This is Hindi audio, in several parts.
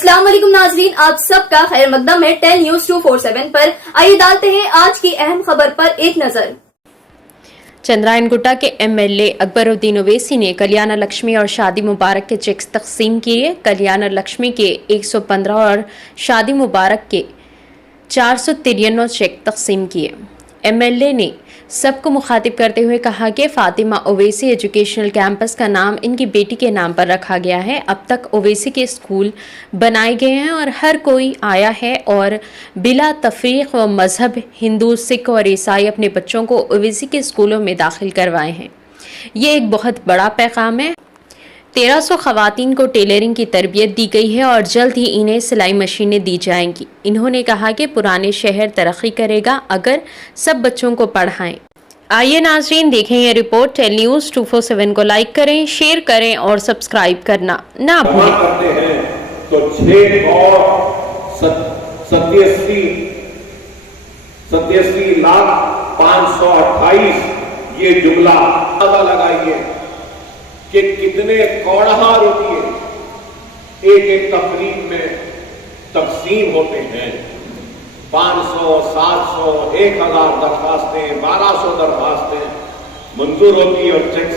अस्सलाम वालेकुम नाजरीन, आप सबका खैर मकदम है 10 न्यूज 247 पर। आइए डालते हैं आज की अहम खबर पर एक नजर। चंद्रायन गुट्टा के एमएलए अकबरुद्दीन ओवैसी ने कल्याण लक्ष्मी और शादी मुबारक के चेक्स तकसीम किए। कल्याण लक्ष्मी के 115 और शादी मुबारक के 493 चेक तकसीम किए। एमएलए ने सबको मुखातिब करते हुए कहा कि फातिमा ओवैसी एजुकेशनल कैंपस का नाम इनकी बेटी के नाम पर रखा गया है। अब तक ओवैसी के स्कूल बनाए गए हैं और हर कोई आया है और बिला तफरीक व मजहब हिंदू, सिख और ईसाई अपने बच्चों को ओवैसी के स्कूलों में दाखिल करवाए हैं। ये एक बहुत बड़ा पैगाम है। 1300 खवातीन को टेलरिंग की तरबियत दी गई है और जल्द ही इन्हें सिलाई मशीनें दी जाएंगी। इन्होंने कहा कि पुराने शहर तरक्की करेगा अगर सब बच्चों को पढ़ाएं। आइए नाजरीन देखें ये रिपोर्ट। 10 न्यूज 247 को लाइक करें, शेयर करें और सब्सक्राइब करना ना भूलें। करते हैं तो 6 और 87,528 ये जुमला पता लगाइए कि कितने कौड़हा रुपये एक एक तकरीब में तकसीम होते हैं। 500, 700, 1000 दरखास्तें, 1200 दरखास्तें मंजूर होती और चेक्स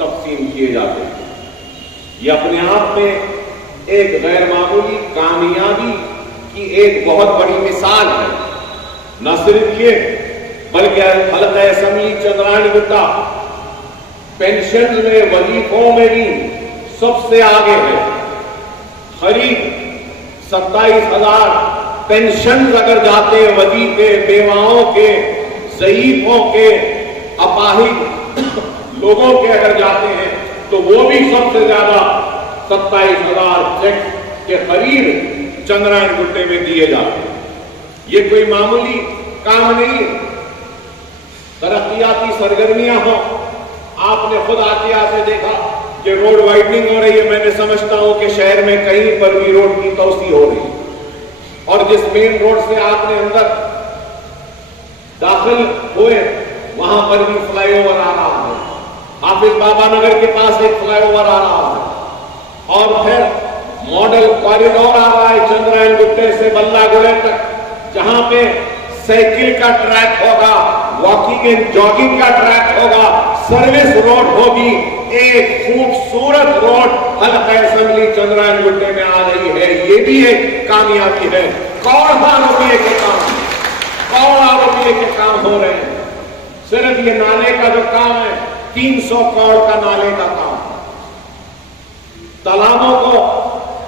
तकसीम किए जाते हैं। ये अपने आप में एक गैर मामूली कामयाबी की एक बहुत बड़ी मिसाल है। न सिर्फ ये बल्कि हल्का असेंबली चंद्रायन गुट्टा पेंशन में, वजीफों में भी सबसे आगे है। करीब 27,000 पेंशन अगर जाते हैं वजीफे, बेवाओं के, ज़ईफों के, अपाहिज लोगों के अगर जाते हैं तो वो भी सबसे ज्यादा 27,000 चेक के करीब चंद्रायन गुट्टे में दिए जाते हैं। ये कोई मामूली काम नहीं है। तरक्याती सरगर्मियां हो, आपने खुद आते आते देखा कि रोड वाइडनिंग हो रही है। मैंने समझता हूं कि शहर में कहीं पर भी रोड की तोसी हो रही है और जिस मेन रोड से आपने अंदर दाखिल हुए वहां पर भी फ्लाईओवर आ रहा है। हाफिज बाबा नगर के पास एक फ्लाईओवर आ रहा है और फिर मॉडल कॉरिडोर आ रहा है चंद्रायन गुट्टे से बल्लागुड़े तक, जहां पे साइकिल का ट्रैक होगा, वॉकिंग एंड जॉगिंग का ट्रैक होगा, सर्विस रोड होगी। एक खूबसूरत रोड हल्का असेंबली चंद्रायन गुट्टे में आ रही है। ये भी एक कामयाबी है। करोड़ों रुपये के काम, करोड़ों रुपये के काम हो रहे हैं। सिर्फ ये नाले का जो काम है 300 करोड़ का नाले का काम। तालाबों को,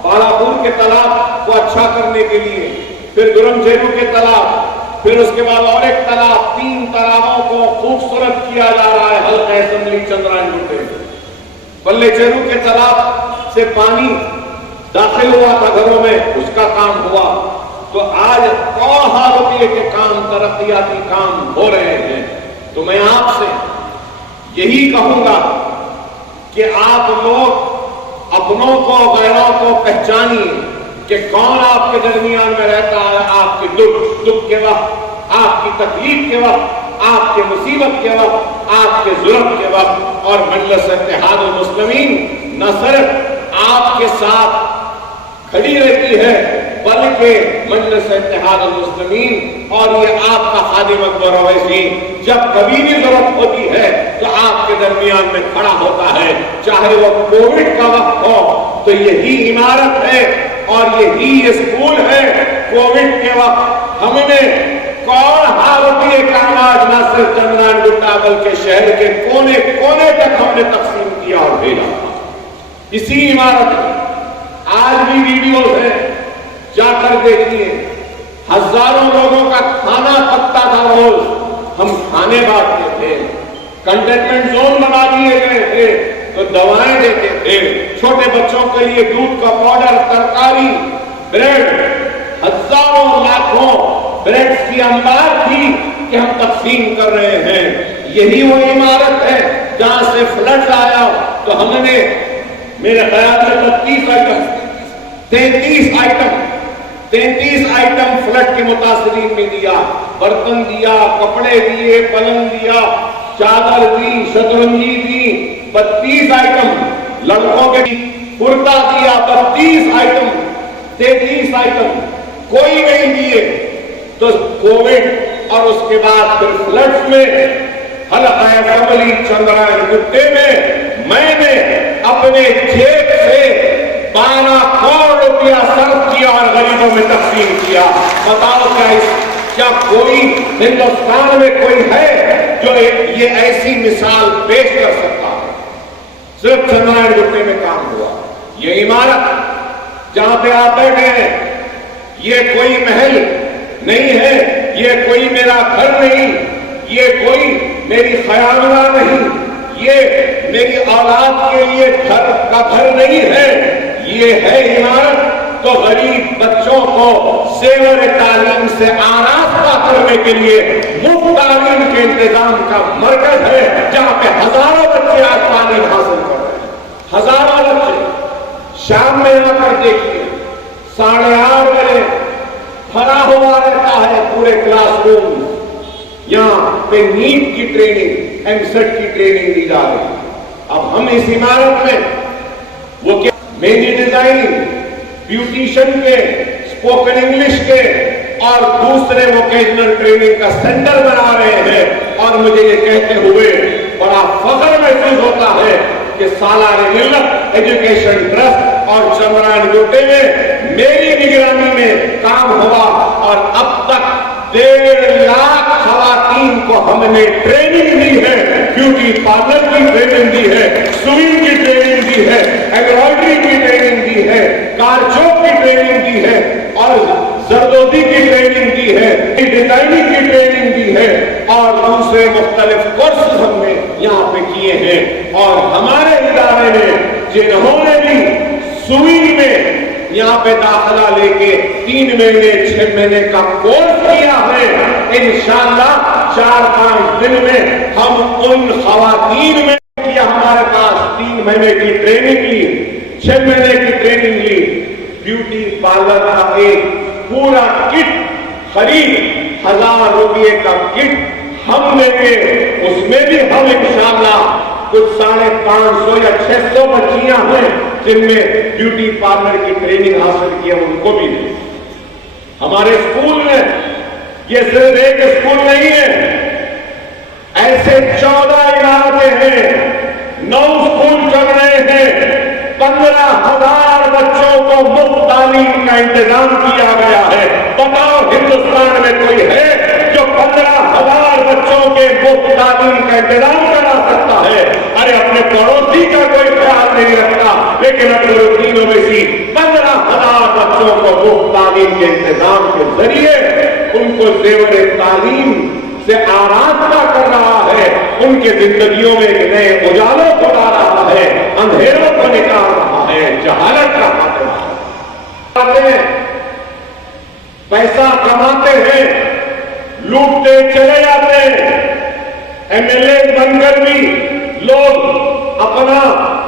बालापुर के तालाब को अच्छा करने के लिए, फिर दुरमचेरू के तालाब, फिर उसके बाद और एक तालाब, 3 तालाबों को खूबसूरत किया जा रहा है हल्का असेंबली चंद्रायन गुट्टे में। बल्ले चेरू के तालाब से पानी दाखिल हुआ था घरों में, उसका काम हुआ। तो आज करोड़ों रुपये के काम, तरक्याती काम हो रहे हैं। तो मैं आपसे यही कहूंगा कि आप लोग अपनों को, गैरों को पहचानिए कि कौन आपके दरमियान में रहता है। आपके दुख के वक्त, आपकी तकलीफ के वक्त, आपके मुसीबत के वक्त, आपके जुल्म के वक्त। और मजलिस इत्तेहाद मुस्लिमीन न सिर्फ आपके साथ खड़ी रहती है बल्कि मजलिस इत्तेहाद मुस्लिमीन और ये आपका खादिम अकबर ओवैसी जब कभी भी जरूरत होती है तो आपके दरमियान में खड़ा होता है। चाहे वो कोविड का वक्त हो तो यही इमारत है और यही स्कूल है। कोविड के वक्त हमने करोड़ों रुपये का अनाज न सिर्फ चंद्रायन गुट्टा बल्कि शहर के कोने कोने तक हमने तकसीम किया और भेजा इसी इमारत में। आज भी वीडियोस हैं, जाकर देखिए। हजारों लोगों का खाना पकता था रोज, हम खाने बांटते थे। कंटेनमेंट जोन बना दिए गए थे तो दवाएं देते थे। छोटे बच्चों के लिए दूध का पाउडर, तरकारी, ब्रेड, हजारों लाखों ब्रेड्स की अंबार थी कि हम तकसीम कर रहे हैं। यही वो इमारत है जहां से फ्लड आया तो हमने मेरे ख्याल से 33 आइटम फ्लड के मुतासरीन में दिया। बर्तन दिया, कपड़े दिए, पलंग दिया, चादर दी, शतरंजी दी। 32 आइटम लड़कों के कुर्ता दिया, 32 आइटम 33 आइटम कोई नहीं दिए तो कोविड और उसके बाद फिर फ्लड्स में हल्का असेंबली चंद्रायन गुट्टे में मैंने अपने जेब से 12 करोड़ रुपया सर्व किया और गरीबों में तकसीम किया। बताओ क्या कोई हिंदुस्तान में कोई है जो ये ऐसी मिसाल पेश कर सकता है? सिर्फ चंद्रायन गुट्टे में काम हुआ। ये इमारत जहां पे आप बैठे हैं, ये कोई महल नहीं है, ये कोई मेरा घर नहीं, ये कोई मेरी ख्यालना नहीं, ये मेरी औलाद के लिए घर का घर नहीं है, ये है इमारत तो गरीब बच्चों को सेवर तालीम से आरास्ता करने के लिए मुफ्त तालीम के इंतजाम का मरकज है, जहां पे हजारों बच्चे आज तालीम हासिल कर रहे हैं। हजारों बच्चे शाम में आकर देखिए 8:30 बजे भरा हुआ रहता है पूरे क्लासरूम। यहां पे नीट की ट्रेनिंग, एमसेट की ट्रेनिंग दी जा रही है। अब हम इस इमारत में वो क्या मेहंदी डिजाइनिंग, ब्यूटिशियन के, स्पोकन इंग्लिश के और दूसरे वोकेशनल ट्रेनिंग का सेंटर बना रहे हैं। और मुझे ये कहते हुए बड़ा फख्र महसूस होता है कि सालार मिल्लत एजुकेशन ट्रस्ट और चंद्रायन गुट्टे में मेरी निगरानी में काम हुआ और अब तक 1.5 लाख खवातीन को हमने ट्रेनिंग दी है। ब्यूटी पार्लर की ट्रेनिंग दी है, स्विमिंग की ट्रेनिंग दी है, एम्ब्रॉयडरी की ट्रेनिंग दी है, कारचौक की ट्रेनिंग दी है और जरदोजी की ट्रेनिंग दी है, डिजाइनिंग की ट्रेनिंग दी है और दूसरे मुख्तलिफ कोर्सेज हमने यहाँ पे किए हैं। और हमारे इदारे में जिन्होंने भी स्विमिंग में यहाँ पे दाखिला लेके 3 महीने 6 महीने का कोर्स किया है, इंशाअल्लाह 4-5 दिन में हम उन खवातीन में किया। हमारे पास 3 महीने की ट्रेनिंग ली, 6 महीने की ट्रेनिंग ली, ब्यूटी पार्लर का एक पूरा किट खरीद 1000 रुपये का किट हम देंगे। उसमें भी हम इंशाअल्लाह कुछ 550 या 600 बच्चियां हैं जिनमें ब्यूटी पार्लर की ट्रेनिंग हासिल की है, उनको भी दें। हमारे स्कूल में ये सिर्फ एक स्कूल नहीं है, ऐसे 14 इमारतें हैं, 9 स्कूल चल रहे हैं, 15,000 बच्चों को मुफ्त तालीम का इंतजाम किया गया है। बताओ हिंदुस्तान में कोई है जो 15,000 बच्चों के मुफ्त तालीम का इंतजाम करा सकता है? अरे अपने पड़ोसी का कोई ख्याल नहीं रखता, लेकिन अकबरुद्दीन ओवैसी 15,000 बच्चों को मुफ्त तालीम के इंतजाम के जरिए उनको जेवर तालीम से आरास्ता कर रहा है, उनके जिंदगियों में एक नए उजालों को ला रहा है, अंधेरों को निकाल रहा है, जहालत का खात्मा है। पैसा कमाते हैं, लूटते चले जाते हैं। एमएलए बनकर भी लोग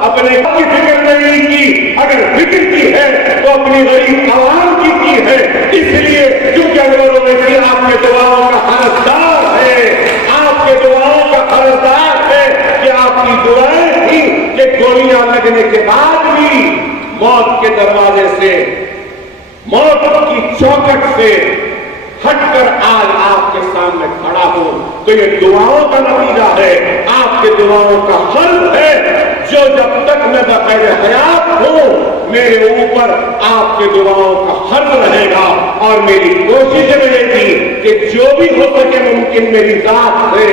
अपने की फिक्र नहीं की, अगर फिक्र की है तो अपनी गरीब आवाम की है। इसलिए क्योंकि अगर ओवैसी आपके दुआओं का हरसदार है, आपके दुआओं का हरसदार है कि आपकी दुआएं थी कि गोलियां लगने के बाद भी मौत के दरवाजे से, मौत की चौखट से हटकर आज आपके सामने खड़ा हूं, तो ये दुआओं का नतीजा है, आपके दुआओं का हल है, जो जब तक मैं बग़ैर हयात हूं मेरे ऊपर आपके दुआओं का हल रहेगा। और मेरी कोशिश रहेगी कि जो भी हो सके मुमकिन मेरी जात से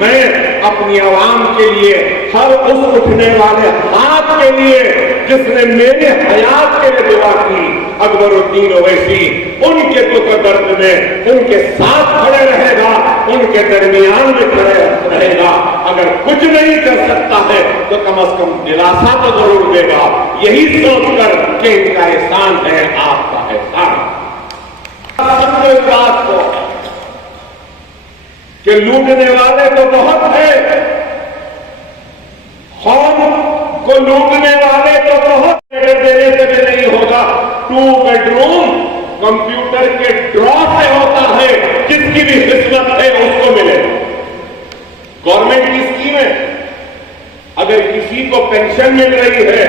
मैं अपनी आवाम के लिए, हर उस उठने वाले हाथ के लिए जिसने मेरे हयात के लिए दुआ की, अकबरुद्दीन ओवैसी उनके दुख दर्द में उनके साथ खड़े रहेगा, उनके दरमियान में खड़े रहेगा। अगर कुछ नहीं कर सकता है तो कम से कम दिलासा तो जरूर देगा, यही सोचकर कि इनका एहसान है आपका एहसान। समझो इस बात को कि लूटने वाले तो बहुत है, कौम को लूटने वाले तो बहुत, देने से भी नहीं होगा। 2 बेडरूम कंप्यूटर के ड्रॉ से होता है, जिसकी भी किस्मत है उसको मिलेगा। गवर्नमेंट की स्कीम है, अगर किसी को पेंशन मिल रही है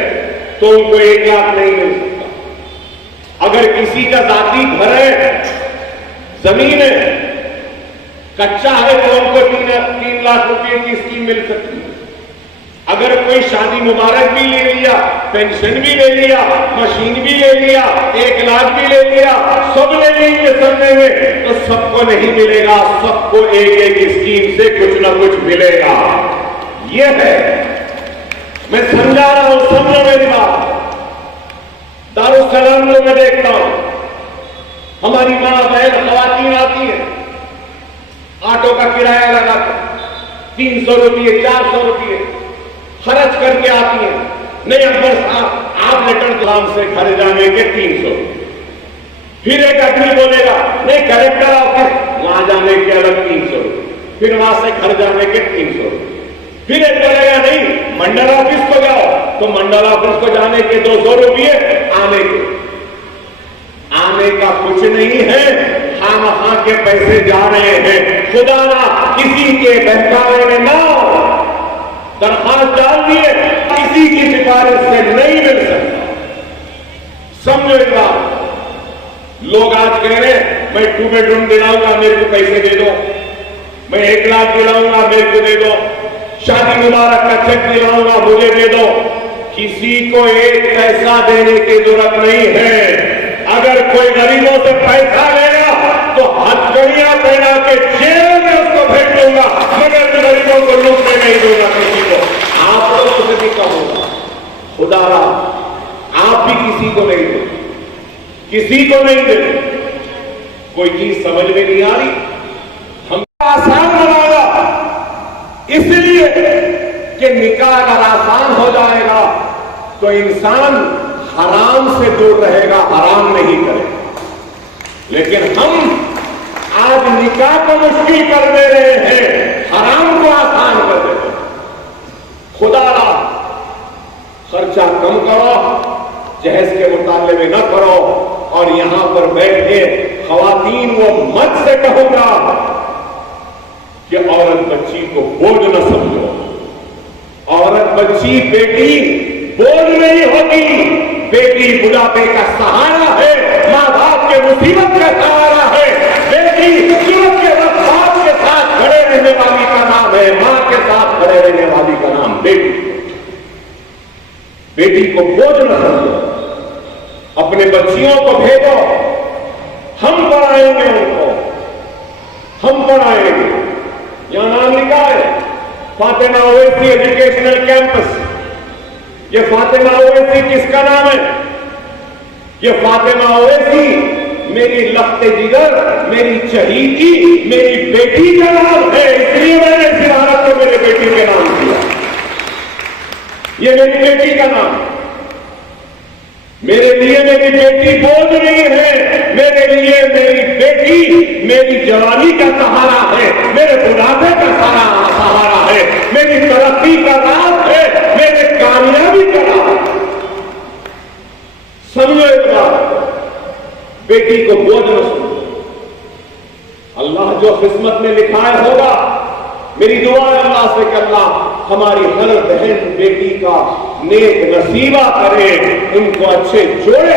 तो उनको 1 लाख नहीं मिल सकता। अगर किसी का जाती घर है, जमीन है, कच्चा है, तो उनको 3 लाख रुपए की स्कीम मिल सकती है। अगर कोई शादी मुबारक भी ले लिया, पेंशन भी ले लिया, मशीन भी ले लिया, 1 लाख भी ले लिया, सब ले लेंगे सपने में, तो सबको नहीं मिलेगा। सबको एक स्कीम से कुछ ना कुछ मिलेगा। यह है, मैं समझा रहा हूं, समझो मेरी बात। दारुस्सलाम में मैं देखता हूं, हमारी मां बहन खवातीन आती है, ऑटो का किराया लगाकर 300 रुपये 400 रुपये खर्च करके आती है। नहीं अकबर साहब, आप लेटर गुलाम से घर जाने के 300। फिर एक आदमी बोलेगा, नहीं कलेक्टर ऑफिस वहां जाने के अलग 300 रुपये, फिर वहां से घर जाने के 300 रुपये। फिर एक बोलेगा, नहीं मंडल ऑफिस को जाओ, तो मंडल ऑफिस को जाने के 200 रुपये, आने का कुछ नहीं है, खामखा के पैसे जा रहे हैं। खुदा ना किसी के बहकावे में ना दरखास्त डाल दिए, किसी की सिफारिश से नहीं मिल सकता। समझो एक बात, लोग आज कह रहे हैं मैं 2 बेडरूम दिलाऊंगा, मेरे को पैसे दे दो, मैं 1 लाख दिलाऊंगा, मेरे को दे दो, शादी मुबारक का चेक दिलाऊंगा, मुझे दे दो। किसी को 1 पैसा देने की जरूरत नहीं है। अगर कोई गरीबों से पैसा लेगा तो हथकड़ियां पहना के जेल में उसको भेज दूंगा, मगर गरीबों को लूटने नहीं दूंगा किसी को। आप लोगों से भी कहूंगा, खुदारा आप भी किसी को नहीं दे, किसी को नहीं दे। कोई चीज समझ में नहीं आ रही, हम आसान बनाएगा इसलिए कि निकाह अगर आसान हो जाएगा तो इंसान हराम से दूर रहेगा, हराम नहीं करेगा। लेकिन हम आज निकाह को मुश्किल कर दे रहे हैं, हराम को आसान कर दे रहे हैं। खुदा खर्चा कम करो, जहेज के मुताले में न करो। और यहां पर बैठे खवातीन वो मत से कहूंगा कि औरत बच्ची को बोझ न समझो। औरत बच्ची बेटी बोझ नहीं होगी, बेटी बुढ़ापे का सहारा है, माँ बाप के मुसीबत का सहारा है। बेटी सूरत के वक्त बाप के साथ खड़े रहने वाली का नाम है, माँ के साथ खड़े रहने वाली का नाम बेटी। बेटी को बोझ न समझो, अपने बच्चियों को भेजो, हम पढ़ाएंगे उनको, हम पढ़ाएंगे। यहां नाम लिखा है फातिमा ओवैसी एजुकेशनल कैंपस। ये फातिमा ओवैसी किसका नाम है? ये फातिमा ओवैसी मेरी लफ्ते जिगर, मेरी चहीती, मेरी बेटी का नाम है। इसलिए मैंने इस इमारत को मेरे बेटी के नाम दिया। ये मेरी बेटी का नाम, मेरे लिए मेरी बेटी बोझ नहीं है, मेरे लिए मेरी बेटी मेरी जवानी का सहारा है, मेरे बुढ़ापे का सहारा है, मेरी तरक्की का राज है, मेरे कामयाबी का राज। समझो एक बात, बेटी को बोझ न समझो। अल्लाह जो किस्मत में लिखा है होगा। मेरी दुआ है अल्लाह से कि अल्लाह हमारी हर बहन बेटी का नेक नसीबा करे, उनको अच्छे जोड़े।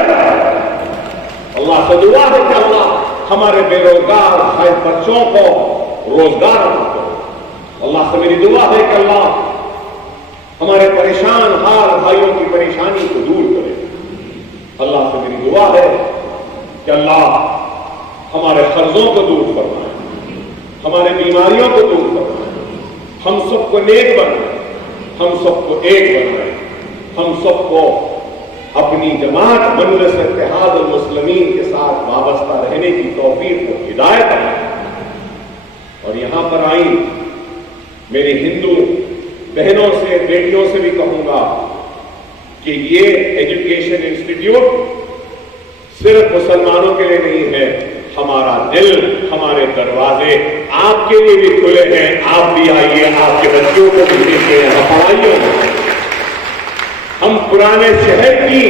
अल्लाह से दुआ है कि अल्लाह हमारे बेरोजगार भाई बच्चों को रोजगार अता करे। अल्लाह से मेरी दुआ है कि अल्लाह हमारे परेशान हाल भाइयों की परेशानी को दूर करे। अल्लाह से मेरी दुआ है कि अल्लाह हमारे कर्जों को दूर फरमाए, हमारे बीमारियों को दूर फरमाए, हम सबको नेक बनाए, हम सबको एक बनाए, हम सबको अपनी जमात मजलिस इत्तेहाद और मुस्लिमीन के साथ वाबस्ता रहने की तौफीक और हिदायत बनाए। और यहां पर आई मेरी हिंदू बहनों से बेटियों से भी कहूंगा कि ये एजुकेशन इंस्टीट्यूट सिर्फ मुसलमानों के लिए नहीं है, हमारा दिल, हमारे दरवाजे आपके लिए भी खुले हैं। आप भी आइए, आपके बच्चों को भी देखिए, पढ़ाइए। हम पुराने शहर की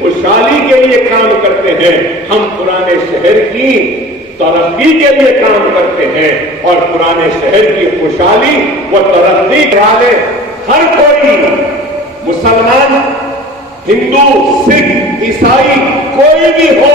खुशहाली के लिए काम करते हैं, हम पुराने शहर की तरक्की के लिए काम करते हैं। और पुराने शहर की खुशहाली व तरक्की वाले हर कोई मुसलमान हिंदू, सिख, ईसाई कोई भी हो,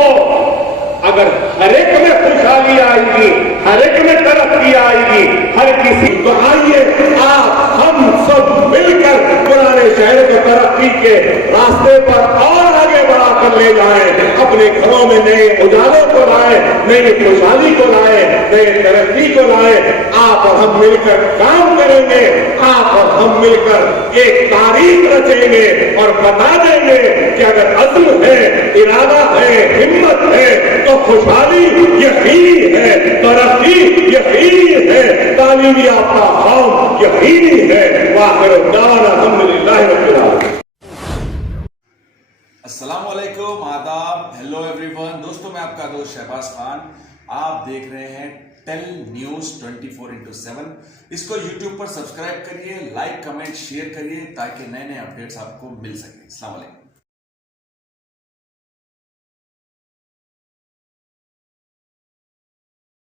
अगर हर एक में खुशहाली आएगी, हर एक में तरक्की आएगी, हर किसी तो आइए आप हम सब मिलकर पुराने शहर को तरक्की के रास्ते पर और आगे बढ़ाकर ले जाएं, अपने घरों में नए उजालों को लाए, नई खुशहाली को लाए, नए तरक्की को लाए। आप और हम मिलकर काम करेंगे, आप और हम मिलकर एक तारीख रचेंगे और बता देंगे कि अगर अज़्म है, इरादा है, हिम्मत है तो खुशहाली यकीनी है, तरक्की यकीनी है, तालीम याफ्ता कौम यकीनी है। वाखिर दावाना अल्हम्दुलिल्लाहि रब्बिल आलमीन। अस्सलाम वालेकुम, आदाब, हेलो एवरीवन। दोस्तों मैं आपका दोस्त शहबाज खान, आप देख रहे हैं टेल न्यूज 24/7। इसको यूट्यूब पर सब्सक्राइब करिए, लाइक कमेंट शेयर करिए ताकि नए नए अपडेट्स आपको मिल सके। अस्सलाम वालेकुम।